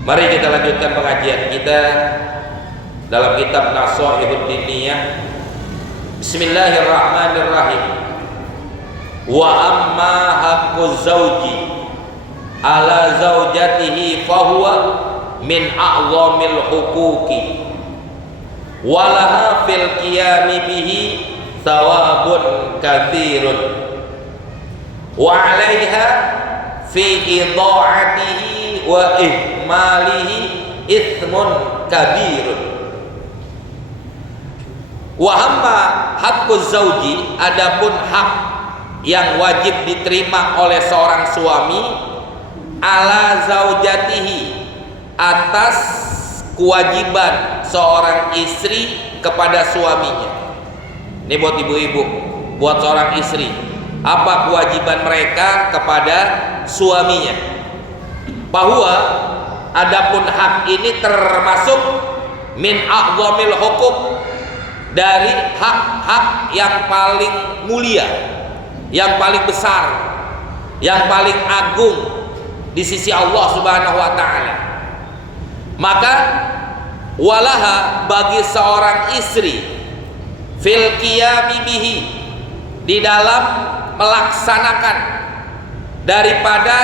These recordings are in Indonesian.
Mari kita lanjutkan pengajian kita dalam kitab Nasaihud Diniyah. Bismillahirrahmanirrahim. Wa amma haqquz zauji ala zaujatihi fahuwa min a'zamil huquqi walaha fil qiyami bihi thawabun katsirun wa 'alaiha fi idha'atihi wa ihmalihi ithmun kabirun. Wa amma haqquz zauji, adapun hak yang wajib diterima oleh seorang suami ala zaujatihi, atas kewajiban seorang istri kepada suaminya. Ini buat ibu-ibu, buat seorang istri, apa kewajiban mereka kepada suaminya. Bahwa adapun hak ini termasuk min a'zamil huquq, dari hak-hak yang paling mulia, yang paling besar, yang paling agung di sisi Allah Subhanahu wa taala. Maka walaha, bagi seorang istri, fil qiyami bihi, di dalam melaksanakan daripada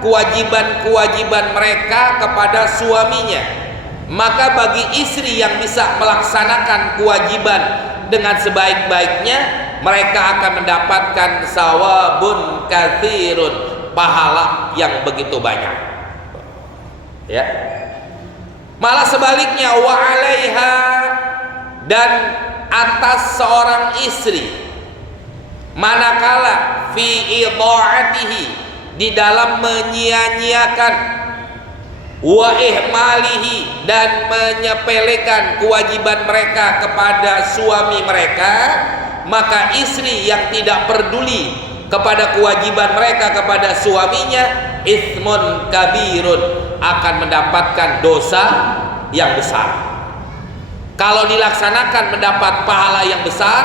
kewajiban-kewajiban mereka kepada suaminya. Maka bagi istri yang bisa melaksanakan kewajiban dengan sebaik-baiknya, mereka akan mendapatkan sawabun katsirun, pahala yang begitu banyak. Ya. Malah sebaliknya, wa 'alaiha, dan atas seorang istri, manakala fi idha'atihi, di dalam menyia-nyiakan, wa ihmalihi, dan menyepelekan kewajiban mereka kepada suami mereka, maka istri yang tidak peduli kepada kewajiban mereka kepada suaminya, ithmun kabirun, akan mendapatkan dosa yang besar. Kalau dilaksanakan mendapat pahala yang besar,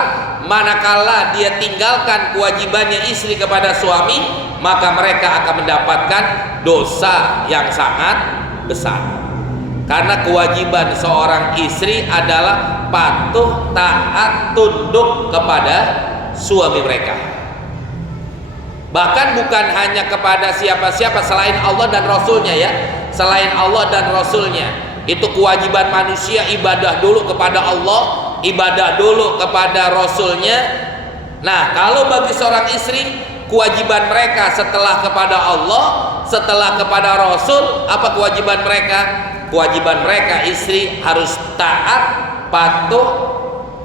manakala dia tinggalkan kewajibannya istri kepada suami, maka mereka akan mendapatkan dosa yang sangat besar. Karena kewajiban seorang istri adalah patuh, taat, tunduk kepada suami mereka. Bahkan bukan hanya kepada siapa-siapa selain Allah dan Rasulnya, ya. Selain Allah dan Rasulnya, itu kewajiban manusia, ibadah dulu kepada Allah, ibadah dulu kepada Rasulnya. Nah, kalau bagi seorang istri, kewajiban mereka setelah kepada Allah, setelah kepada Rasul, apa kewajiban mereka? Kewajiban mereka istri harus taat, patuh,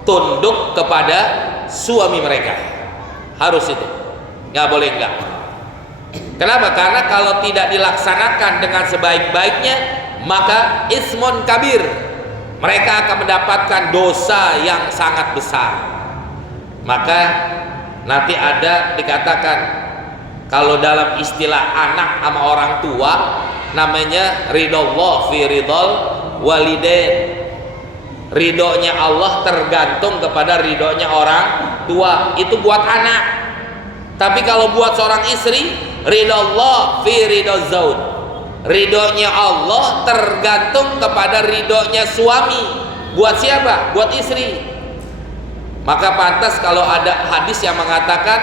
tunduk kepada suami mereka. Harus itu, nggak boleh enggak. Kenapa? Karena kalau tidak dilaksanakan dengan sebaik-baiknya, maka ismun kabir, mereka akan mendapatkan dosa yang sangat besar. Maka nanti ada dikatakan, kalau dalam istilah anak sama orang tua, namanya ridallah fi ridal walidain. Ridhonya Allah tergantung kepada ridhonya orang tua, itu buat anak. Tapi kalau buat seorang istri, ridallah fi ridal zauj, ridhonya Allah tergantung kepada ridhonya suami. Buat siapa? Buat istri. Maka pantas kalau ada hadis yang mengatakan,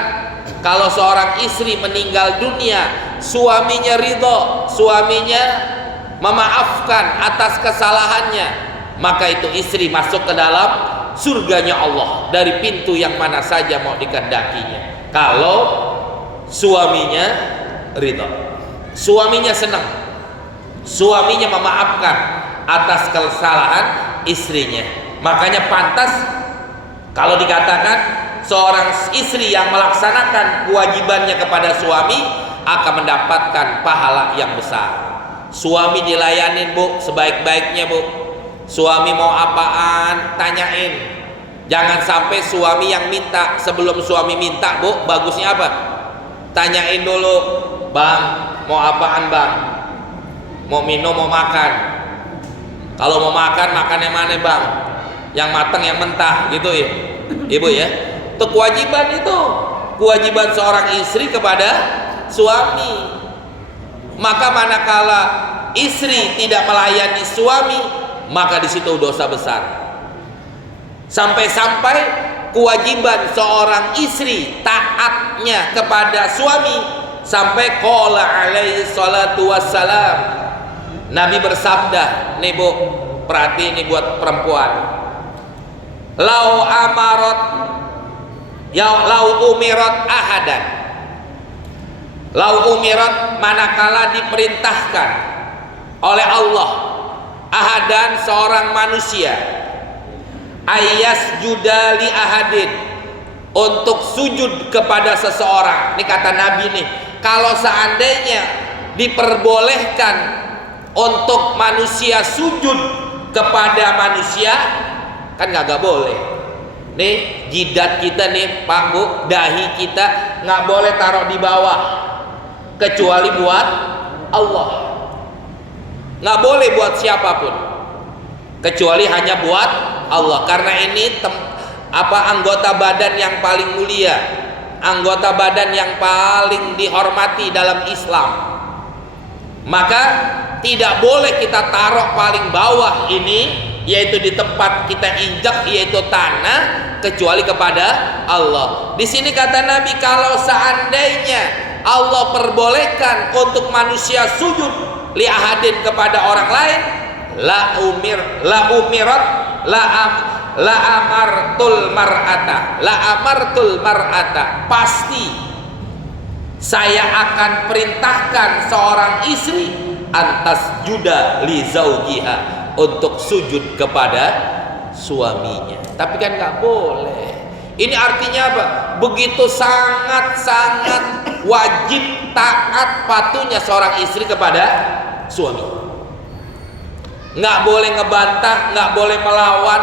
kalau seorang istri meninggal dunia, suaminya ridho, suaminya memaafkan atas kesalahannya, maka itu istri masuk ke dalam surganya Allah dari pintu yang mana saja mau dikehendakinya. Kalau suaminya ridho, suaminya senang, suaminya memaafkan atas kesalahan istrinya. Makanya pantas kalau dikatakan seorang istri yang melaksanakan kewajibannya kepada suami akan mendapatkan pahala yang besar. Suami dilayanin, Bu, sebaik-baiknya, Bu. Suami mau apaan, tanyain. Jangan sampai suami yang minta. Sebelum suami minta, Bu, bagusnya apa? Tanyain dulu, Bang, mau apaan, Bang? Mau minum, mau makan? Kalau mau makan, makan yang mana, Bang? Yang matang, yang mentah, gitu ya, Ibu ya. Itu kewajiban, itu kewajiban seorang istri kepada suami. Maka manakala istri tidak melayani suami, maka di situ dosa besar. Sampai-sampai kewajiban seorang istri taatnya kepada suami, sampai qala alaihi salatu wassalam, Nabi bersabda, nih Bu, perhati ini buat perempuan. Lau amarat lau umirat ahadan, lau umirat manakala diperintahkan oleh Allah ahadan seorang manusia, ayas judali ahadin, untuk sujud kepada seseorang. Ini kata Nabi nih, kalau seandainya diperbolehkan untuk manusia sujud kepada manusia, kan nggak boleh. Nih jidat kita nih Pak Bu, dahi kita nggak boleh taruh di bawah kecuali buat Allah. Nggak boleh buat siapapun kecuali hanya buat Allah, karena ini anggota badan yang paling mulia, anggota badan yang paling dihormati dalam Islam. Maka tidak boleh kita taruh paling bawah ini, yaitu di tempat kita injak, yaitu tanah, kecuali kepada Allah. Di sini kata Nabi, kalau seandainya Allah perbolehkan untuk manusia sujud li ahadin kepada orang lain, la amartul mar'ata, pasti saya akan perintahkan seorang istri antas juda li zaujiha, untuk sujud kepada suaminya. Tapi kan nggak boleh. Ini artinya apa? Begitu sangat-sangat wajib taat patuhnya seorang istri kepada suami. Nggak boleh ngebantah, nggak boleh melawan,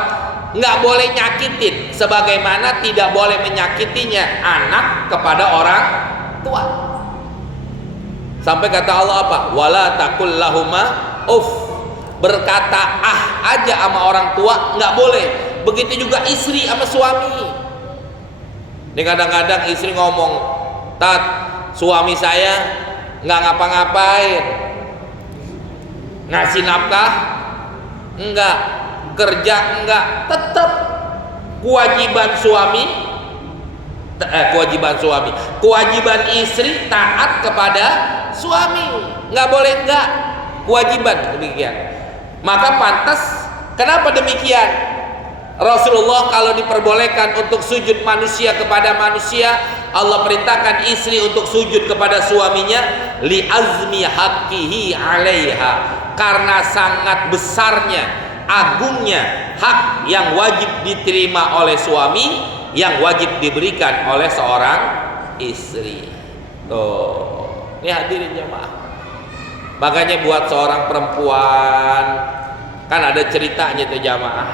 nggak boleh nyakitin, sebagaimana tidak boleh menyakitinya anak kepada orang tua. Sampai kata Allah apa? Wala taqul lahuma uff, berkata aja sama orang tua nggak boleh. Begitu juga istri sama suami. Ini kadang-kadang istri ngomong, Tat, suami saya nggak ngapa-ngapain, ngasih nafkah enggak, kerja enggak, tetap kewajiban kewajiban istri taat kepada suami, nggak boleh enggak, kewajiban demikian. Maka pantas, kenapa demikian? Rasulullah kalau diperbolehkan untuk sujud manusia kepada manusia, Allah perintahkan istri untuk sujud kepada suaminya, li azmi haqqihi 'alaiha, karena sangat besarnya, agungnya hak yang wajib diterima oleh suami, yang wajib diberikan oleh seorang istri. Tuh, ini hadirin jemaah. Makanya buat seorang perempuan, kan ada ceritanya tuh jamaah,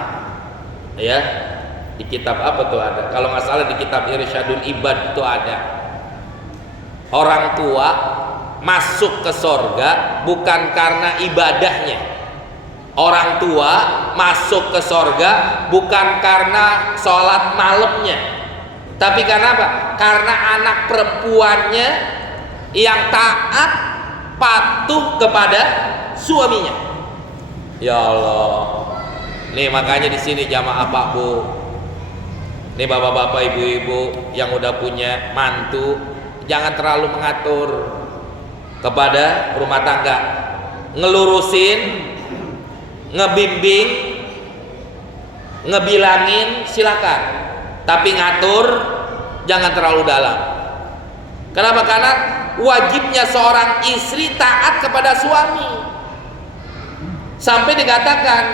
ya, di kitab apa tuh ada, kalau nggak salah di kitab Irsyadul Ibad itu ada. Orang tua masuk ke sorga bukan karena ibadahnya. Orang tua masuk ke sorga bukan karena sholat malamnya, tapi karena apa? Karena anak perempuannya yang taat patuh kepada suaminya. Ya Allah. Nih makanya di sini jamaah Pak Bu, nih bapak-bapak, ibu-ibu yang udah punya mantu, jangan terlalu mengatur kepada rumah tangga. Ngelurusin, ngebimbing, ngebilangin silakan, tapi ngatur jangan terlalu dalam. Kenapa? Karena wajibnya seorang istri taat kepada suami. Sampai dikatakan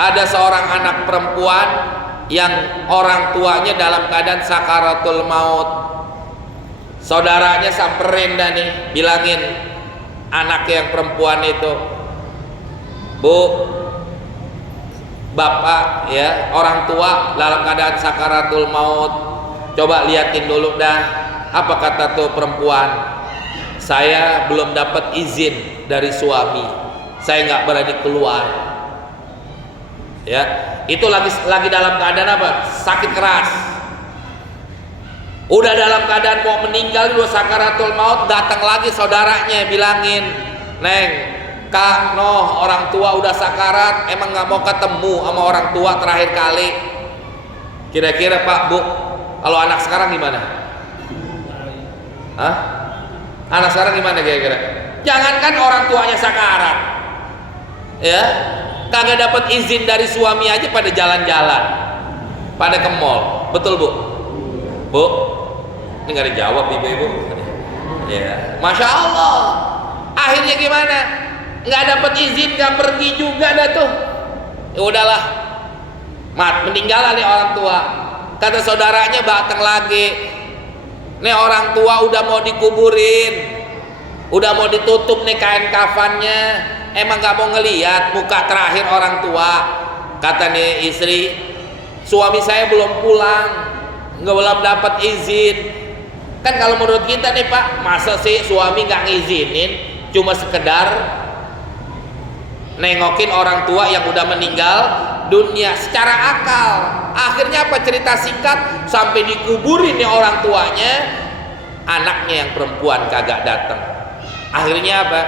ada seorang anak perempuan yang orang tuanya dalam keadaan sakaratul maut. Saudaranya samperin dah nih, bilangin anak yang perempuan itu, Bu, bapak ya, orang tua dalam keadaan sakaratul maut, coba liatin dulu dah apa kata tuh perempuan. Saya belum dapat izin dari suami, saya nggak berani keluar. Ya, itu lagi dalam keadaan apa? Sakit keras. Udah dalam keadaan mau meninggal, udah sakaratul maut, datang lagi saudaranya bilangin, Neng, Kak Noh, orang tua udah sakarat, emang nggak mau ketemu sama orang tua terakhir kali. Kira-kira Pak Bu, kalau anak sekarang gimana? Hah? Anak sekarang gimana kira-kira? Jangankan orang tuanya sakarat, ya, kagak dapat izin dari suami aja pada jalan-jalan, pada ke mall, betul Bu? Bu? Ini nggak dijawab ibu-ibu. Ya, masya Allah. Akhirnya gimana? Nggak dapat izin, nggak pergi juga dah tuh. Ya udahlah, meninggal nih orang tua. Kata saudaranya datang lagi. Nih orang tua udah mau dikuburin, udah mau ditutup nih kain kafannya. Emang nggak mau ngelihat muka terakhir orang tua. Kata nih istri, suami saya belum pulang, nggak belum dapat izin. Kan kalau menurut kita nih Pak, masa sih suami nggak ngizinin, cuma sekedar nengokin orang tua yang udah meninggal dunia secara akal. Akhirnya apa, cerita singkat, sampai dikuburin nih orang tuanya, anaknya yang perempuan kagak datang. Akhirnya apa,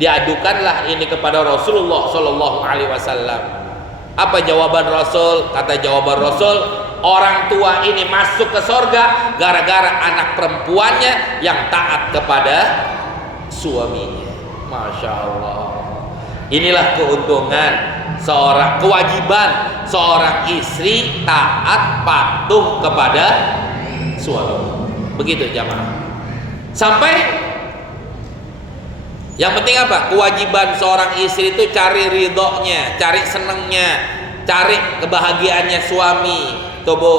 diadukanlah ini kepada Rasulullah Shallallahu Alaihi Wasallam. Apa jawaban Rasul? Kata jawaban Rasul, orang tua ini masuk ke sorga gara-gara anak perempuannya yang taat kepada suaminya. Masya Allah. Inilah keuntungan seorang, kewajiban seorang istri taat patuh kepada suami. Begitu jamaah. Sampai yang penting apa? Kewajiban seorang istri itu cari ridhonya, cari senengnya, cari kebahagiaannya suami. Tuh Bu,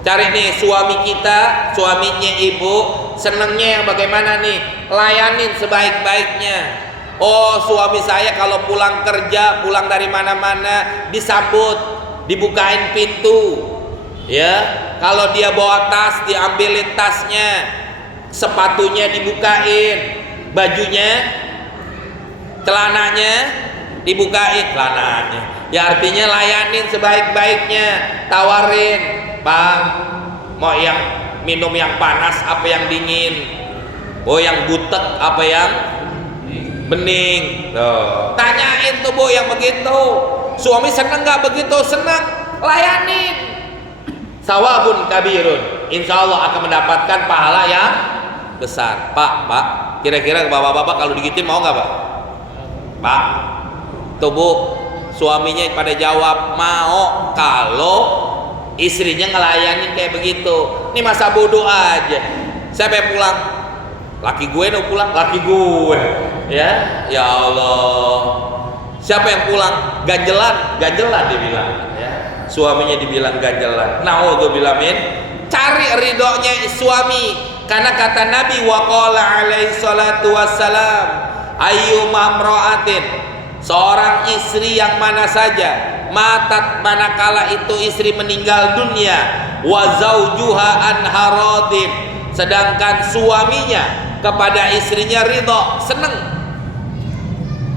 cari nih suami kita, suaminya ibu, senengnya yang bagaimana nih? Layanin sebaik-baiknya. Oh, suami saya kalau pulang kerja, pulang dari mana-mana, disambut, dibukain pintu. Ya, kalau dia bawa tas, diambilin tasnya, sepatunya dibukain, bajunya, celananya dibukain, celananya. Ya artinya layanin sebaik-baiknya, tawarin, Bang, mau yang minum yang panas apa yang dingin? Oh, yang butek apa yang bening? Tuh. Tanyain tuh Bu yang begitu. Suami seneng nggak begitu? Seneng, layanin. Sawabun kabirun, insya Allah akan mendapatkan pahala yang besar. Pak, kira-kira bapak-bapak kalau digituin mau nggak Pak? Pak, tuh Bu, suaminya pada jawab mau kalau istrinya ngelayanin kayak begitu. Ini masa bodoh aja. Siapa yang pulang? Laki gue no pulang, laki gue. Ya Allah. Siapa yang pulang? Ganjelan dia bilang. Ya. Suaminya dibilang ganjelan. Naudzubillah min. Cari ridhonya suami. Karena kata Nabi waqala alaihi salatu wassalam, ayyuma imra'atin, seorang istri yang mana saja, matat manakala itu istri meninggal dunia, wa zaujuha anha radin, sedangkan suaminya kepada istrinya ridho, seneng,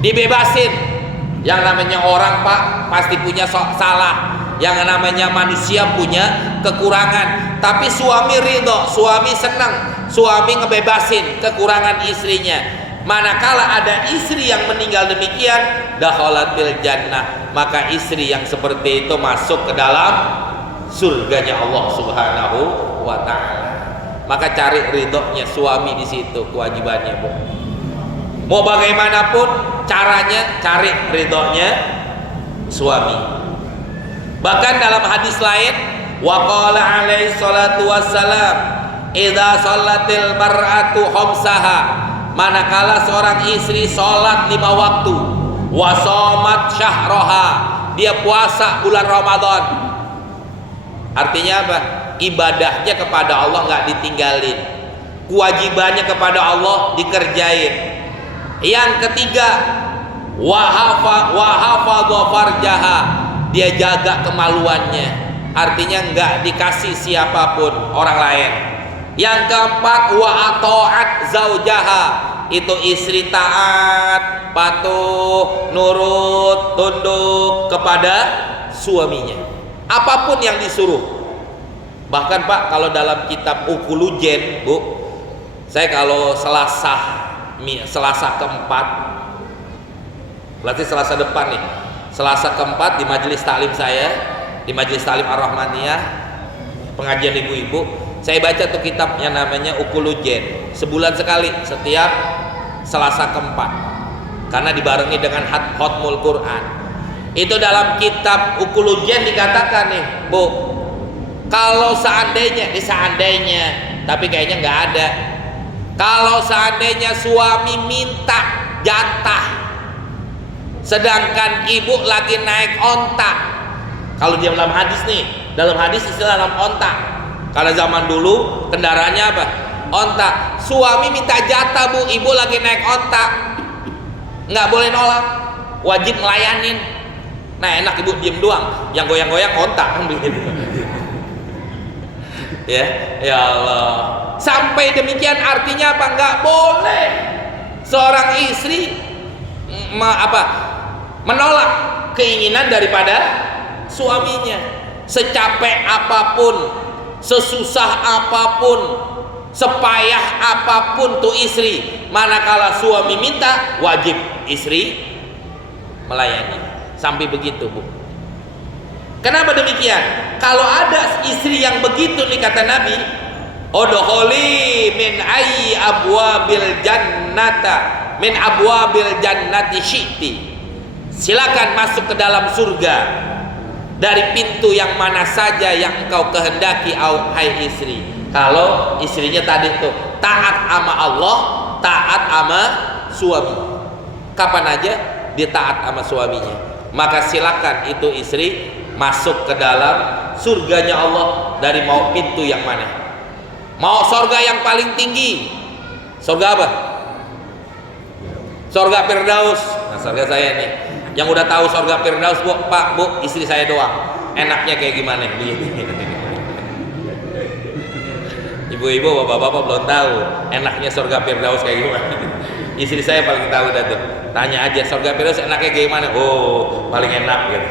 dibebasin. Yang namanya orang Pak pasti punya salah, yang namanya manusia punya kekurangan, tapi suami ridho, suami senang, suami ngebebasin kekurangan istrinya. Manakala ada istri yang meninggal demikian, dakhalatil jannah, maka istri yang seperti itu masuk ke dalam surganya Allah Subhanahu wa taala. Maka cari ridhonya suami di situ, kewajibannya Bu. Mau bagaimanapun caranya, cari ridhonya suami. Bahkan dalam hadis lain, waqala alaihi salatu wassalam, idza shallatil mar'atu khamsaha, manakala seorang istri sholat 5 waktu, wa shamat syahraha, dia puasa bulan Ramadan. Artinya apa? Ibadahnya kepada Allah nggak ditinggalin, kewajibannya kepada Allah dikerjain. Yang ketiga, wa hafadha farjaha, dia jaga kemaluannya, artinya nggak dikasih siapapun orang lain. Yang keempat, wa ata'at zaujaha, itu istri taat, patuh, nurut, tunduk kepada suaminya, apapun yang disuruh. Bahkan Pak, kalau dalam kitab Ukulujen, Bu, saya kalau Selasa keempat, berarti Selasa depan nih, Selasa keempat di majelis taklim saya, di majelis taklim Ar-Rahmaniyah, pengajian ibu-ibu, saya baca tuh kitab yang namanya Ukulujen, sebulan sekali, setiap Selasa keempat, karena dibarengi dengan Khatmul Quran. Itu dalam kitab Ukulujen dikatakan nih, Bu, kalau seandainya, tapi kayaknya nggak ada. Kalau seandainya suami minta jatah, sedangkan ibu lagi naik onta. Kalau dia dalam hadis nih, dalam hadis istilah dalam onta. Kalau zaman dulu kendaraannya apa? Onta. Suami minta jatah, Bu, ibu lagi naik onta, nggak boleh nolak, wajib melayanin. Nah enak ibu diem doang, yang goyang-goyang onta kan begitu. Ya Allah, sampai demikian artinya apa? Nggak boleh seorang istri menolak keinginan daripada suaminya, secapek apapun, sesusah apapun, sepayah apapun tuh istri, manakala suami minta, wajib istri melayani. Sampai begitu, Bu. Kenapa demikian? Kalau ada istri yang begitu nih kata Nabi, udkhuli min ayyi abwabil jannati syi'ti. Silakan masuk ke dalam surga dari pintu yang mana saja yang engkau kehendaki, hai istri. Kalau istrinya tadi tuh taat sama Allah, taat sama suami. Kapan aja dia taat sama suaminya, maka silakan itu istri masuk ke dalam surganya Allah dari mau pintu yang mana. Mau surga yang paling tinggi, surga apa? Surga Firdaus. Nah, surga saya nih, yang udah tahu surga Firdaus, Bu, Pak, Bu, istri saya doang. Enaknya kayak gimana? Ibu-ibu, bapak-bapak belum tahu enaknya surga Firdaus kayak gimana. Istri saya paling tahu dah tuh. Tanya aja surga Firdaus enaknya kayak gimana? Oh, paling enak gitu.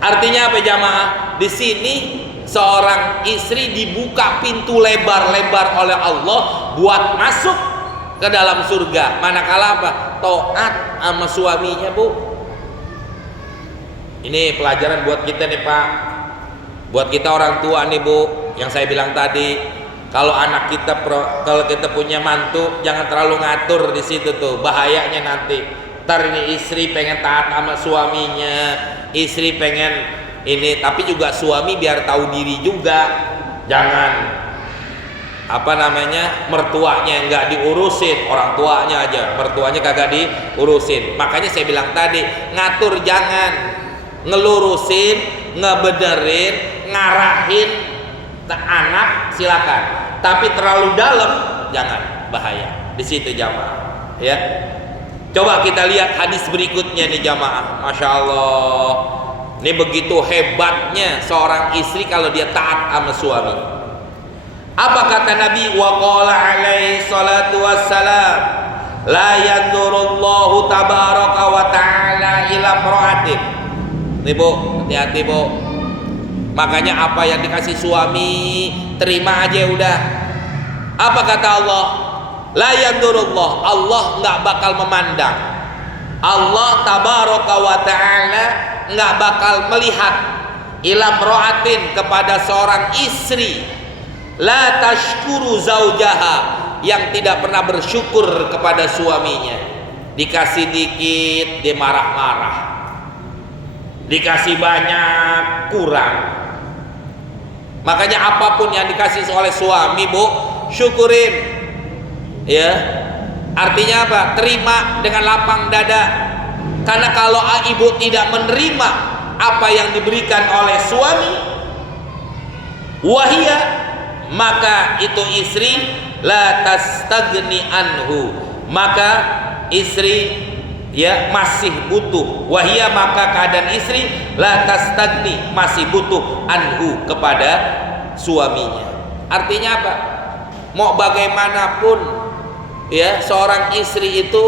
Artinya apa jamaah? Di sini seorang istri dibuka pintu lebar-lebar oleh Allah buat masuk ke dalam surga. Manakala apa? Taat sama suaminya, Bu. Ini pelajaran buat kita nih, Pak. Buat kita orang tua nih, Bu. Yang saya bilang tadi, kalau anak kita kalau kita punya mantu, jangan terlalu ngatur di situ tuh. Bahayanya nanti. Ntar ini istri pengen taat sama suaminya, istri pengen ini, tapi juga suami biar tahu diri juga. Jangan mertuanya nggak diurusin, orang tuanya aja, mertuanya kagak diurusin. Makanya saya bilang tadi, ngatur jangan, ngelurusin, ngebenerin, ngarahin anak silakan, tapi terlalu dalam jangan, bahaya di situ jamaah. Ya, coba kita lihat hadis berikutnya nih jamaah. Masya Allah, ini begitu hebatnya seorang istri kalau dia taat sama suami. Apa kata Nabi? Wa qala alaihi salatu wassalam, la yanzurullahu tabaraka wa ta'ala ila imra'atin. Nih Bu, hati-hati Bu. Makanya apa yang dikasih suami terima aja udah. Apa kata Allah? La yanzurullah, Allah nggak bakal memandang. Allah tabaraka wa ta'ala nggak bakal melihat ila imra'atin, kepada seorang istri la tashkuru zaujaha, yang tidak pernah bersyukur kepada suaminya. Dikasih dikit dia marah-marah, dikasih banyak kurang. Makanya apapun yang dikasih oleh suami, Bu, syukurin. Ya, artinya apa? Terima dengan lapang dada. Karena kalau ibu tidak menerima apa yang diberikan oleh suami, wahia, maka itu istri la tastagni anhu, maka istri ya masih butuh. Wahia, maka keadaan istri la tastagni, masih butuh anhu, kepada suaminya. Artinya apa? Mau bagaimanapun ya seorang istri itu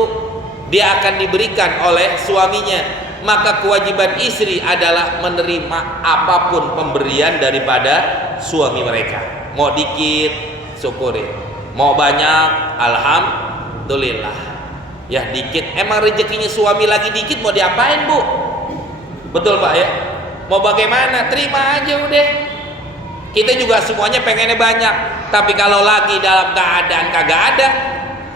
dia akan diberikan oleh suaminya, maka kewajiban istri adalah menerima apapun pemberian daripada suami mereka. Mau dikit syukurin, mau banyak alhamdulillah. Ya dikit, emang rezekinya suami lagi dikit, mau diapain bu? Betul pak ya? Mau bagaimana? Terima aja udah. Kita juga semuanya pengennya banyak, tapi kalau lagi dalam keadaan kagak ada,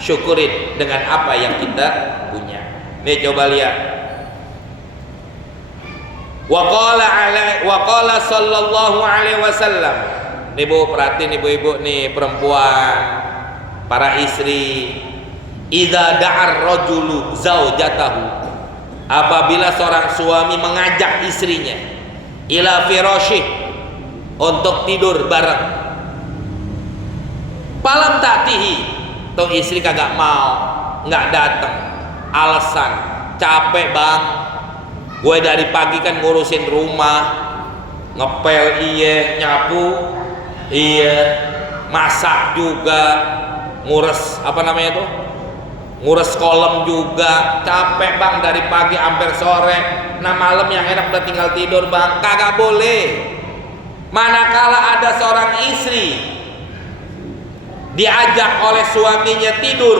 syukurin dengan apa yang kita punya. Nih coba lihat. Wa qala sallallahu alaihi wasallam. Nih bu, perhatiin ibu-ibu nih, perempuan, para istri. Idza da'ar rajulu zaujatahu, apabila seorang suami mengajak istrinya ila firasyih, untuk tidur bareng, falam ta'tihi, tuh istri kagak mau, nggak datang, alasan capek bang, gue dari pagi kan ngurusin rumah, ngepel iya, nyapu iya, masak juga, ngurus apa namanya tuh, ngurus kolam juga, capek bang dari pagi hampir sore. Nah malam yang enak udah tinggal tidur bang. Kagak boleh. Manakala ada seorang istri diajak oleh suaminya tidur,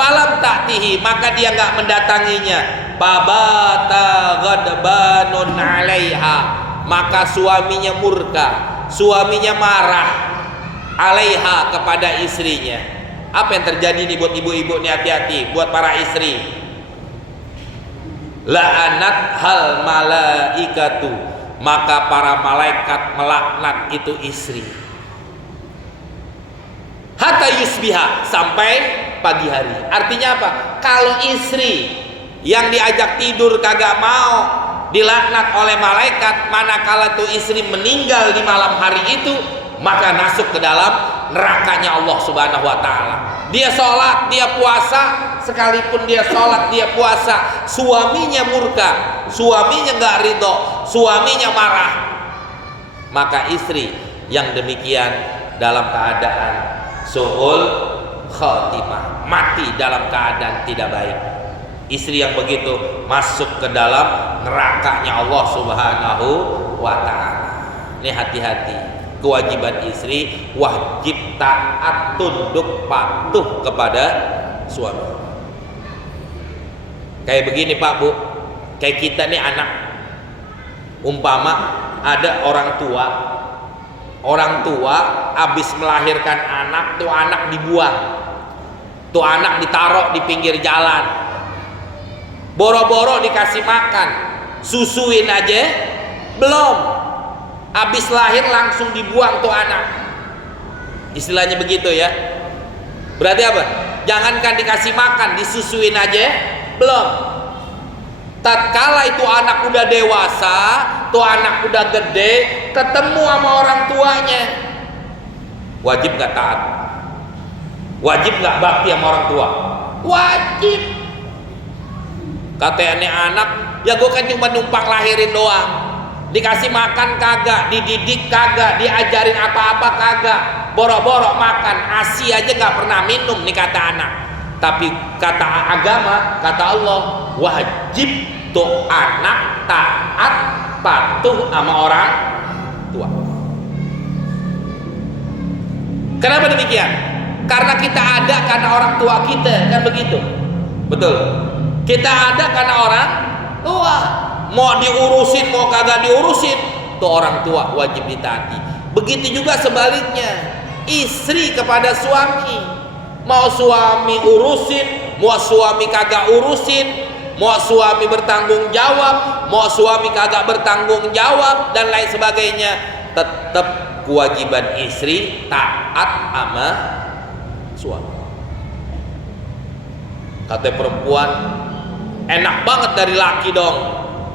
falam ta'tihi, maka dia nggak mendatanginya, babata ghadbanun 'alaiha, maka suaminya murka, suaminya marah, 'alaiha, kepada istrinya. Apa yang terjadi nih buat ibu-ibu nih, hati-hati buat para istri. La'anat hal malaikatu, maka para malaikat melaknat itu istri. Hatta yusbiha, sampai pagi hari. Artinya apa? Kalau istri yang diajak tidur kagak mau, dilaknat oleh malaikat, manakala tuh istri meninggal di malam hari itu, maka masuk ke dalam nerakanya Allah Subhanahu wa taala. Dia sholat, dia puasa, sekalipun dia sholat, dia puasa, suaminya murka, suaminya nggak ridho, suaminya marah, maka istri yang demikian dalam keadaan su'ul khatimah, mati dalam keadaan tidak baik. Istri yang begitu masuk ke dalam nerakanya Allah Subhanahu wa taala. Ini hati-hati. Kewajiban istri wajib taat, tunduk, patuh kepada suami. Kayak begini pak bu, kayak kita nih anak, umpama ada orang tua habis melahirkan anak, tuh anak dibuang, tuh anak ditaruh di pinggir jalan, boro-boro dikasih makan, susuin aja belum, habis lahir langsung dibuang tuh anak. Istilahnya begitu ya. Berarti apa? Jangankan dikasih makan, disusuin aja belum. Tatkala itu anak udah dewasa, tuh anak udah gede, ketemu sama orang tuanya, wajib gak taat? Wajib gak bakti sama orang tua? Wajib. Katanya anak, ya gue kan cuma numpang lahirin doang, dikasih makan kagak, dididik kagak, diajarin apa-apa kagak, boro-boro makan, ASI aja gak pernah minum nih kata anak. Tapi kata agama, kata Allah, wajib tuh anak taat, patuh sama orang tua. Kenapa demikian? Karena kita ada karena orang tua kita, kan begitu? Betul. Kita ada karena orang tua. Mau diurusin mau kagak diurusin, tuh orang tua wajib ditaati. Begitu juga sebaliknya, istri kepada suami. Mau suami urusin, mau suami kagak urusin, mau suami bertanggung jawab, mau suami kagak bertanggung jawab, dan lain sebagainya, tetap kewajiban istri taat sama suami. Kata perempuan, enak banget dari laki dong,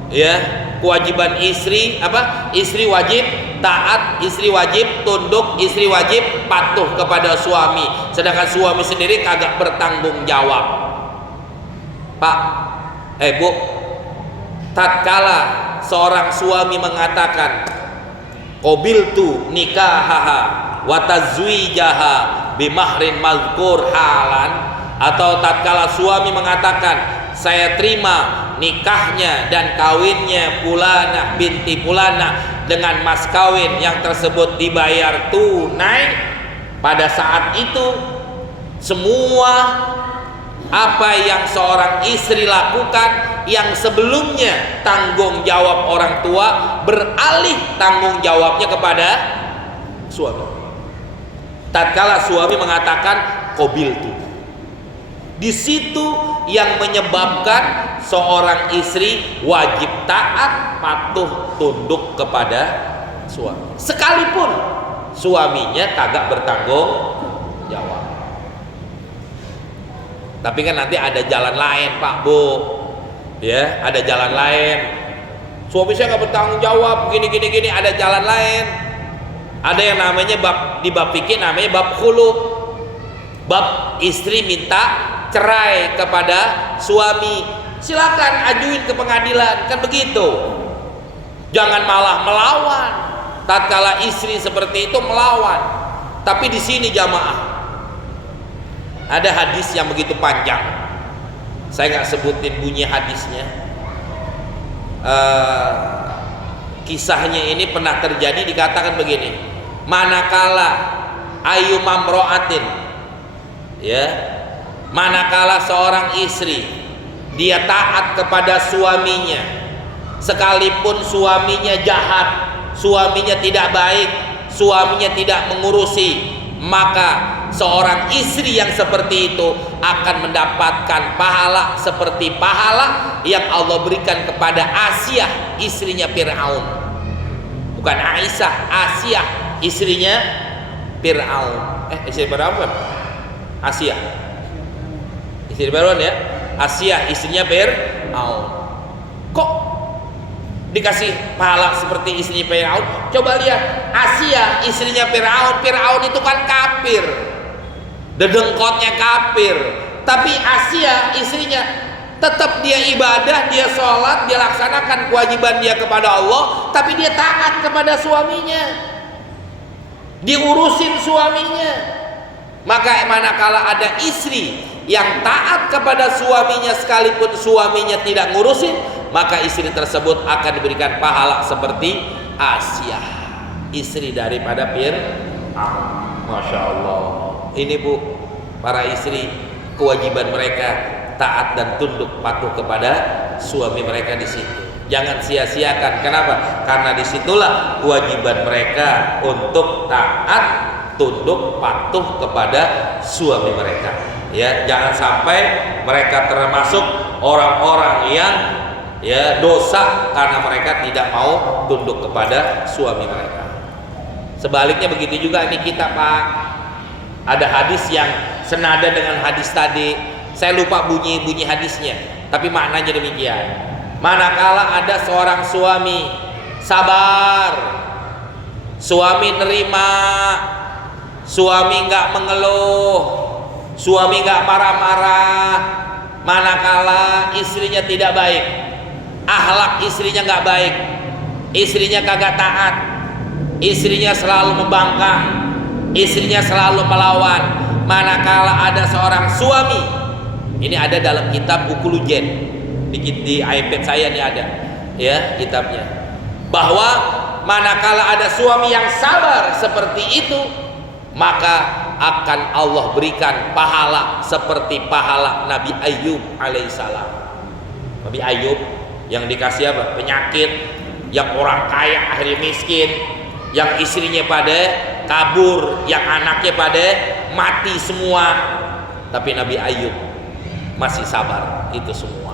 ya. Kewajiban istri apa? Istri wajib taat, istri wajib tunduk, istri wajib patuh kepada suami. Sedangkan suami sendiri kagak bertanggung jawab. Pak, Bu, tatkala seorang suami mengatakan qabiltu nikahaha wa tazwijaha bimahrin mazkur halan, atau tatkala suami mengatakan saya terima nikahnya dan kawinnya Fulanah binti Fulanah dengan mas kawin yang tersebut dibayar tunai, pada saat itu semua apa yang seorang istri lakukan yang sebelumnya tanggung jawab orang tua, beralih tanggung jawabnya kepada suami. Tatkala suami mengatakan qabiltu, di situ yang menyebabkan seorang istri wajib taat, patuh, tunduk kepada suami, sekalipun suaminya kagak bertanggung jawab. Tapi kan nanti ada jalan lain, Pak Bu, ya, ada jalan lain. Suami saya nggak bertanggung jawab, gini, ada jalan lain. Ada yang namanya di bab fikih namanya bab khulu, bab istri minta cerai kepada suami. Silakan ajuin ke pengadilan, kan begitu. Jangan malah melawan. Tatkala istri seperti itu melawan. Tapi di sini jamaah, ada hadis yang begitu panjang. Saya nggak sebutin bunyi hadisnya. Kisahnya ini pernah terjadi, dikatakan begini: manakala ayu mamroatin, ya, manakala seorang istri dia taat kepada suaminya, sekalipun suaminya jahat, suaminya tidak baik, suaminya tidak mengurusi, maka seorang istri yang seperti itu akan mendapatkan pahala seperti pahala yang Allah berikan kepada Asiyah, istrinya Fir'aun. Bukan Aisyah, Asiyah, istrinya Fir'aun. Istri Fir'aun kan? Asiyah, istri Fir'aun ya. Asiyah, istrinya Fir'aun. Kok dikasih pahala seperti istrinya Fir'aun? Coba lihat, Asiyah, istrinya Fir'aun. Fir'aun itu kan kafir, dedengkotnya kafir. Tapi Asiyah, istrinya, tetap dia ibadah, dia sholat, dia laksanakan kewajiban dia kepada Allah, tapi dia taat kepada suaminya, diurusin suaminya. Maka manakala ada istri yang taat kepada suaminya sekalipun suaminya tidak ngurusin, maka istri tersebut akan diberikan pahala seperti Asiyah, istri daripada Fir'aun. Masya Allah. Ini Bu, para istri, kewajiban mereka taat dan tunduk patuh kepada suami mereka di situ. Jangan sia-siakan. Kenapa? Karena disitulah kewajiban mereka untuk taat, tunduk, patuh kepada suami mereka. Ya, jangan sampai mereka termasuk orang-orang yang dosa karena mereka tidak mau tunduk kepada suami mereka. Sebaliknya begitu juga ini kita, Pak. Ada hadis yang senada dengan hadis tadi. Saya lupa bunyi hadisnya, tapi maknanya demikian. Manakala ada seorang suami sabar, suami nerima, suami nggak mengeluh, suami nggak marah-marah, manakala istrinya tidak baik, akhlak istrinya nggak baik, istrinya kagak taat, istrinya selalu membangkang, istrinya selalu melawan, manakala ada seorang suami, ini ada dalam kitab Ukulujen, di iPad saya ini ada ya kitabnya, bahwa manakala ada suami yang sabar seperti itu, maka akan Allah berikan pahala seperti pahala Nabi Ayub alaihissalam. Nabi Ayub yang dikasih apa? Penyakit, yang orang kaya akhirnya miskin, yang istrinya pada kabur, yang anaknya pada mati semua, tapi Nabi Ayub masih sabar itu semua.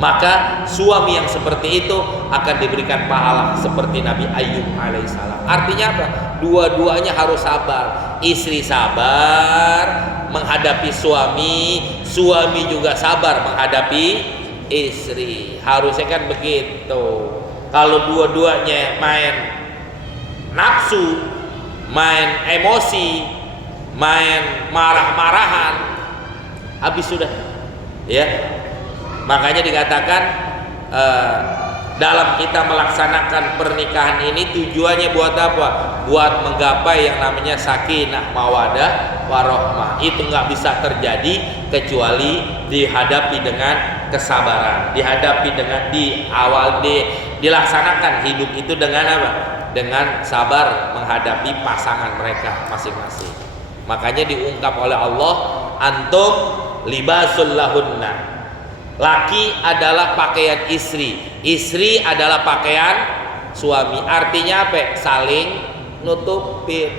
Maka suami yang seperti itu akan diberikan pahala seperti Nabi Ayub alaihissalam. Artinya apa? Dua-duanya harus sabar. Istri sabar menghadapi suami, suami juga sabar menghadapi istri. Harusnya kan begitu. Kalau dua-duanya main nafsu, main emosi, main marah-marahan, habis sudah. Ya, makanya dikatakan dalam kita melaksanakan pernikahan ini tujuannya buat apa? Buat menggapai yang namanya sakinah, mawadah, warohmah. Itu nggak bisa terjadi kecuali dihadapi dengan kesabaran, dihadapi dengan dilaksanakan hidup itu dengan apa? dengan sabar menghadapi pasangan mereka masing-masing. Makanya diungkap oleh Allah, antum libasul lahunna. Laki adalah pakaian istri, istri adalah pakaian suami. Artinya apa? Saling nutupin.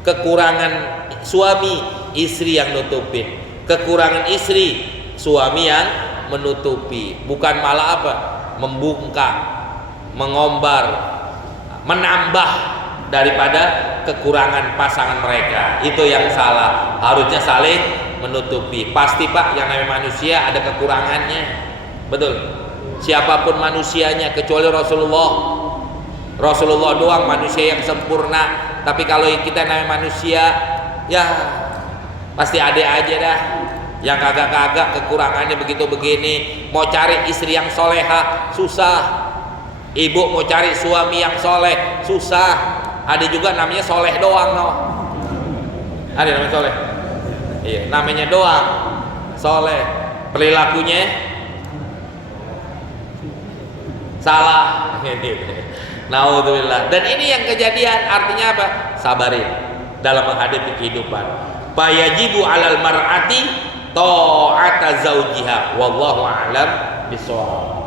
Kekurangan suami, istri yang nutupin. Kekurangan istri, suami yang menutupi. Bukan malah apa? Membungkak, mengombar, menambah daripada kekurangan pasangan mereka. Itu yang salah. Harusnya saling menutupi. Pasti Pak, yang namanya manusia ada kekurangannya. Betul. Siapapun manusianya kecuali Rasulullah. Rasulullah doang manusia yang sempurna. Tapi kalau kita namanya manusia, ya pasti ada aja dah yang kagak-kagak, kekurangannya begitu begini. Mau cari istri yang soleha susah. Ibu mau cari suami yang soleh susah. Ada juga namanya soleh doang, no. Ada namanya soleh. Iya, namanya doang soleh, perilakunya salah. Naudzubillah. Dan ini yang kejadian. Artinya apa? Sabarin dalam menghadapi kehidupan. Fayajibu 'alal mar'ati ta'ata zaujiha wallahu a'lam bishawab.